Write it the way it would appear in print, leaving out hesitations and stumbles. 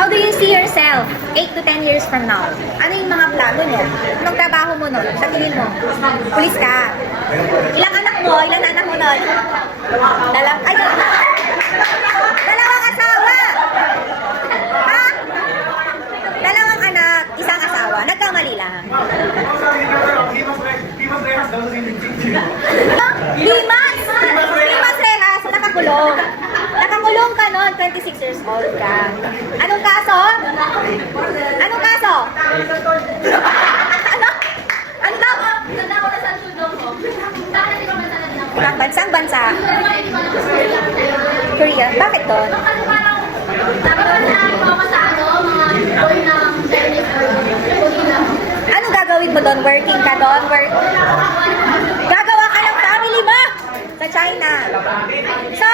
How do you see yourself 8 to 10 years from now? Ano yung mga plano mo? Anong trabaho mo nun? Sa tingin mo? Pulis ka. Ilang anak mo? Ilang anak mo nun? Dalawang asawa! Ha? Dalawang anak, isang asawa. Nagkamali lang. Limas rehas, nakakulong. Nakakulong ka nun, 26 years old ka. Anong kaso? Anong kaso? Ano? Ano daw? Bansang bansa? Korea. Bakit doon? Anong gagawin mo doon? Working ka doon? Gagawa ka ng family mo sa China. So,